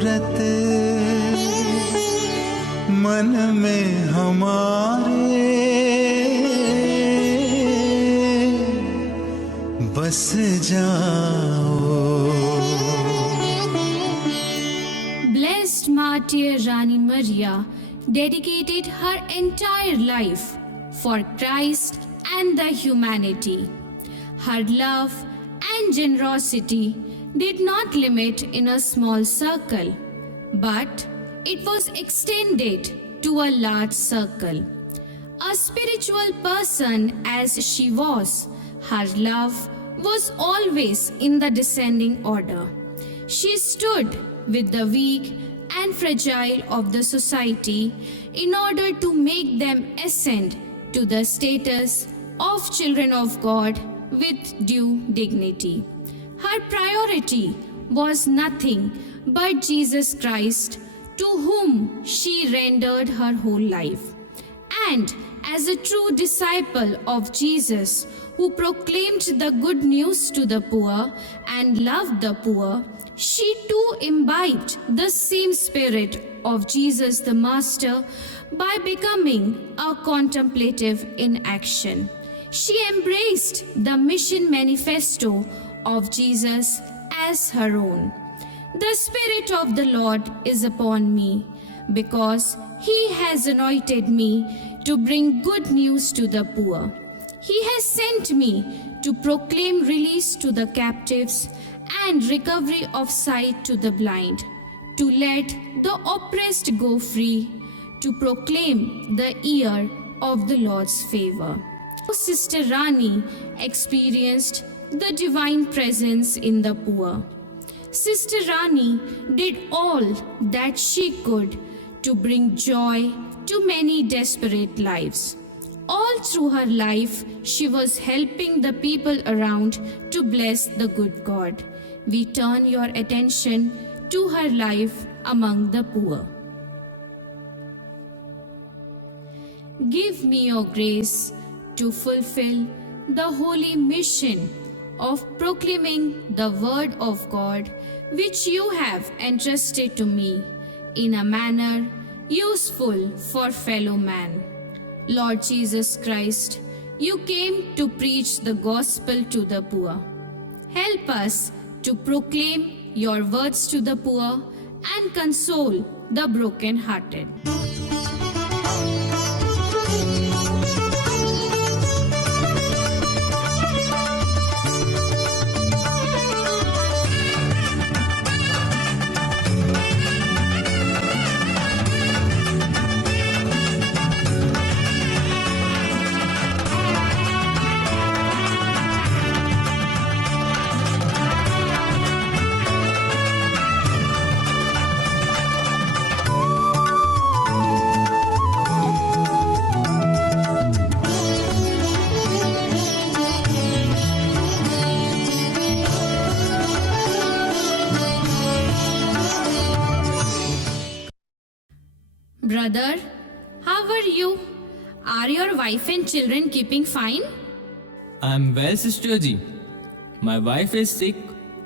सूरत मन में हमारे बस जाओ। Blessed Martyr Rani Maria dedicated her entire life for Christ and the humanity. Her love and generosity did not limit in a small circle, but it was extended to a large circle. A spiritual person as she was, her love was always in the descending order. She stood with the weak and fragile of the society in order to make them ascend to the status of children of God with due dignity. Her priority was nothing but Jesus Christ, to whom she rendered her whole life. And as a true disciple of Jesus, who proclaimed the good news to the poor and loved the poor, she too imbibed the same spirit of Jesus the Master by becoming a contemplative in action. She embraced the mission manifesto of Jesus as her own. The Spirit of the Lord is upon me, because He has anointed me to bring good news to the poor. He has sent me to proclaim release to the captives and recovery of sight to the blind, to let the oppressed go free, to proclaim the year of the Lord's favor. Sister Rani experienced the divine presence in the poor. Sister Rani did all that she could to bring joy to many desperate lives. All through her life, she was helping the people around to bless the good God. We turn your attention to her life among the poor. Give me your grace to fulfill the holy mission of proclaiming the word of God, which you have entrusted to me in a manner useful for fellow man. Lord Jesus Christ, you came to preach the gospel to the poor. Help us to proclaim your words to the poor and console the broken-hearted. Brother, how are you? Are your wife and children keeping fine? I'm well, Sister Ji. My wife is sick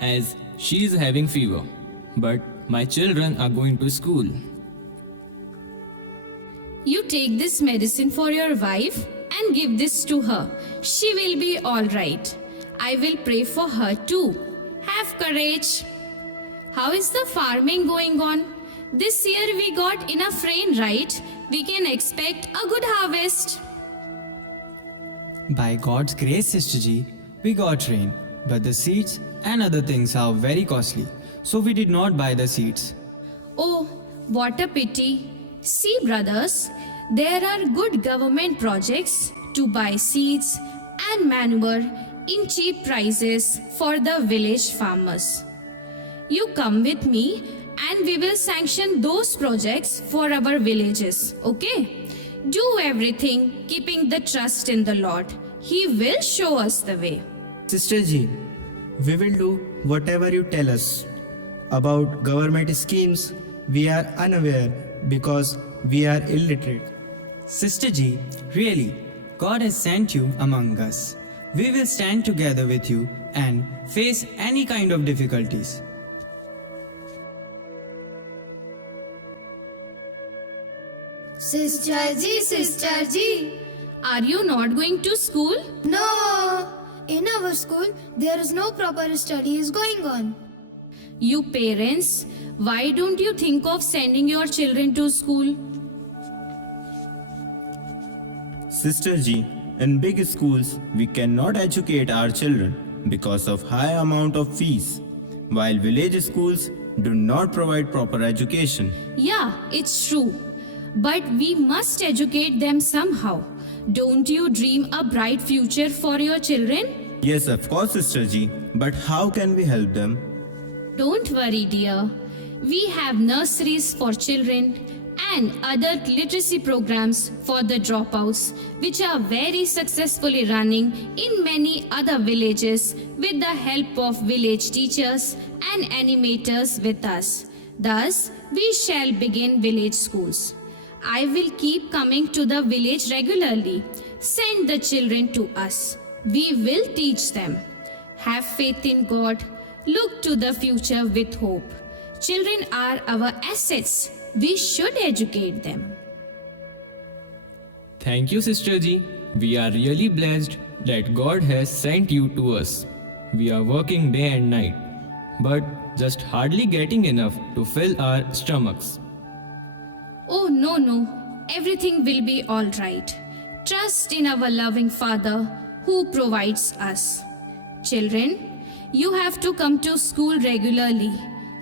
as she is having fever, but my children are going to school. You take this medicine for your wife and give this to her. She will be all right. I will pray for her too. Have courage. How is the farming going on? This year we got enough rain, right? We can expect a good harvest. By God's grace, Sister Ji, we got rain, but the seeds and other things are very costly, so we did not buy the seeds. Oh, what a pity. See, brothers, there are good government projects to buy seeds and manure in cheap prices for the village farmers. You come with me and we will sanction those projects for our villages, okay? Do everything keeping the trust in the Lord. He will show us the way. Sister Ji, we will do whatever you tell us. About government schemes, we are unaware because we are illiterate. Sister Ji, really, God has sent you among us. We will stand together with you and face any kind of difficulties. Sister Ji. Are you not going to school? No. In our school, there is no proper studies going on. You parents, why don't you think of sending your children to school? Sister Ji, in big schools, we cannot educate our children because of high amount of fees, while village schools do not provide proper education. Yeah, it's true. But we must educate them somehow. Don't you dream a bright future for your children? Yes, of course, Sister Ji, but how can we help them? Don't worry, dear. We have nurseries for children and other literacy programs for the dropouts, which are very successfully running in many other villages with the help of village teachers and animators with us. Thus, we shall begin village schools. I will keep coming to the village regularly. Send the children to us. We will teach them. Have faith in God. Look to the future with hope. Children are our assets. We should educate them. Thank you, Sister Ji. We are really blessed that God has sent you to us. We are working day and night, but just hardly getting enough to fill our stomachs. Oh, no. Everything will be all right. Trust in our loving Father who provides us. Children, you have to come to school regularly.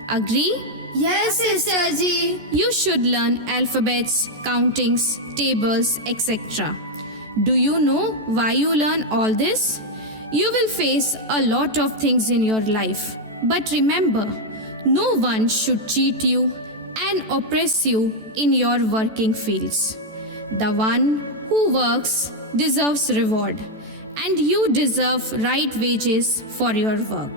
Agree? Yes, Sister Ji. You should learn alphabets, countings, tables, etc. Do you know why you learn all this? You will face a lot of things in your life. But remember, no one should cheat you and oppress you in your working fields. The one who works deserves reward, and you deserve right wages for your work.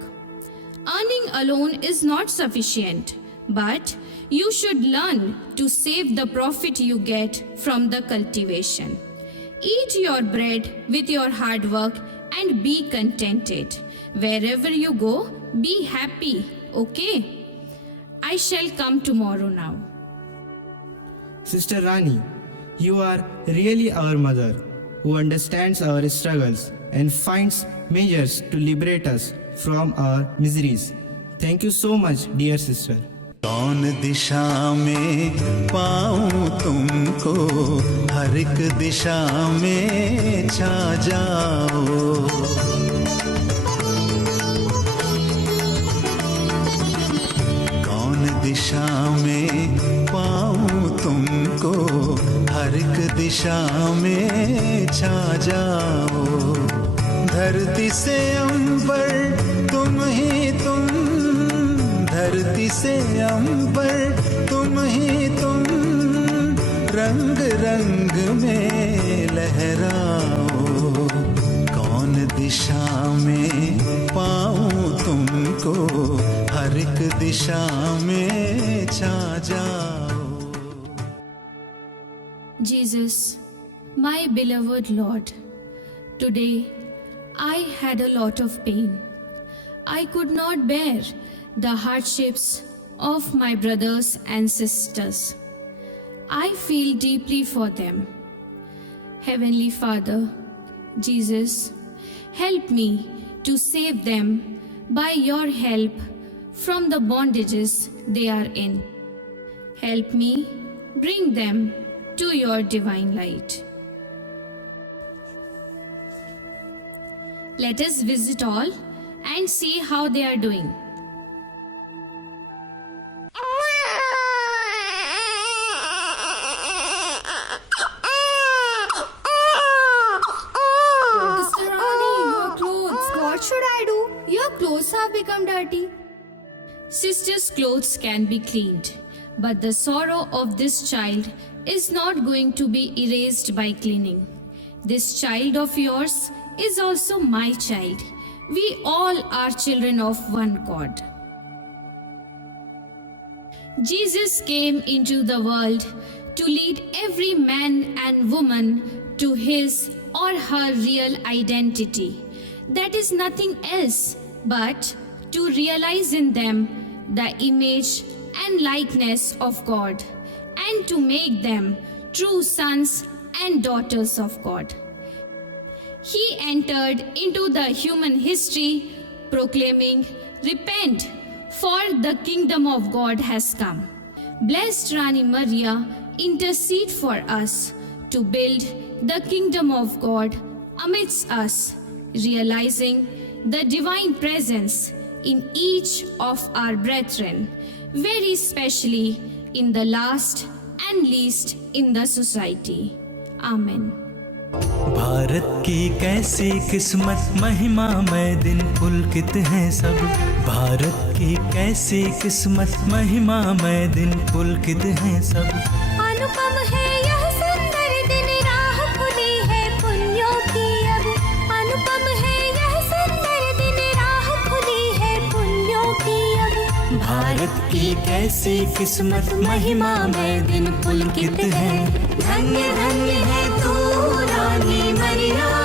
Earning alone is not sufficient, but you should learn to save the profit you get from the cultivation. Eat your bread with your hard work and be contented. Wherever you go, be happy, okay? I shall come tomorrow now. Sister Rani, you are really our mother who understands our struggles and finds measures to liberate us from our miseries. Thank you so much, dear sister. कौन दिशा में पाऊं तुमको, हर एक दिशा में छा जाओ। कौन दिशा में पाऊं तुमको, हर एक दिशा में छा जाओ। धरती से अंबर तुम ही तुम, धरती से अंबर तुम ही तुम, रंग रंग में लहराओ। कौन दिशा में पाऊं तुमको, हर एक दिशा में छा जाओ। Jesus, my beloved Lord, today I had a lot of pain. I could not bear the hardships of my brothers and sisters. I feel deeply for them. Heavenly Father, Jesus, help me to save them by your help from the bondages they are in. Help me bring them to your divine light. Let us visit all and see how they are doing. Sister Rani, your clothes. What should I do? Your clothes have become dirty. Sister's clothes can be cleaned, but the sorrow of this child is not going to be erased by cleaning. This child of yours is also my child. We all are children of one God. Jesus came into the world to lead every man and woman to his or her real identity. That is nothing else but to realize in them the image and likeness of God, and to make them true sons and daughters of God. He entered into the human history proclaiming, "Repent, for the kingdom of God has come." Blessed Rani Maria, intercede for us to build the kingdom of God amidst us, realizing the divine presence in each of our brethren, very especially in the last and least in the society. Amen. Bharat की कैसी किस्मत, महिमामय दिन पुलकित हैं सब। भारत की कैसी किस्मत, महिमामय दिन पुलकित हैं सब। अनुपम है यह सुंदर दिन, राह खुली है पुण्यों की अब। अनुपम है यह सुंदर दिन, राह खुली है पुण्यों की अब। भारत की कैसी किस्मत, महिमामय दिन पुलकित हैं। धन्य धन्य है तू रानी मरिया,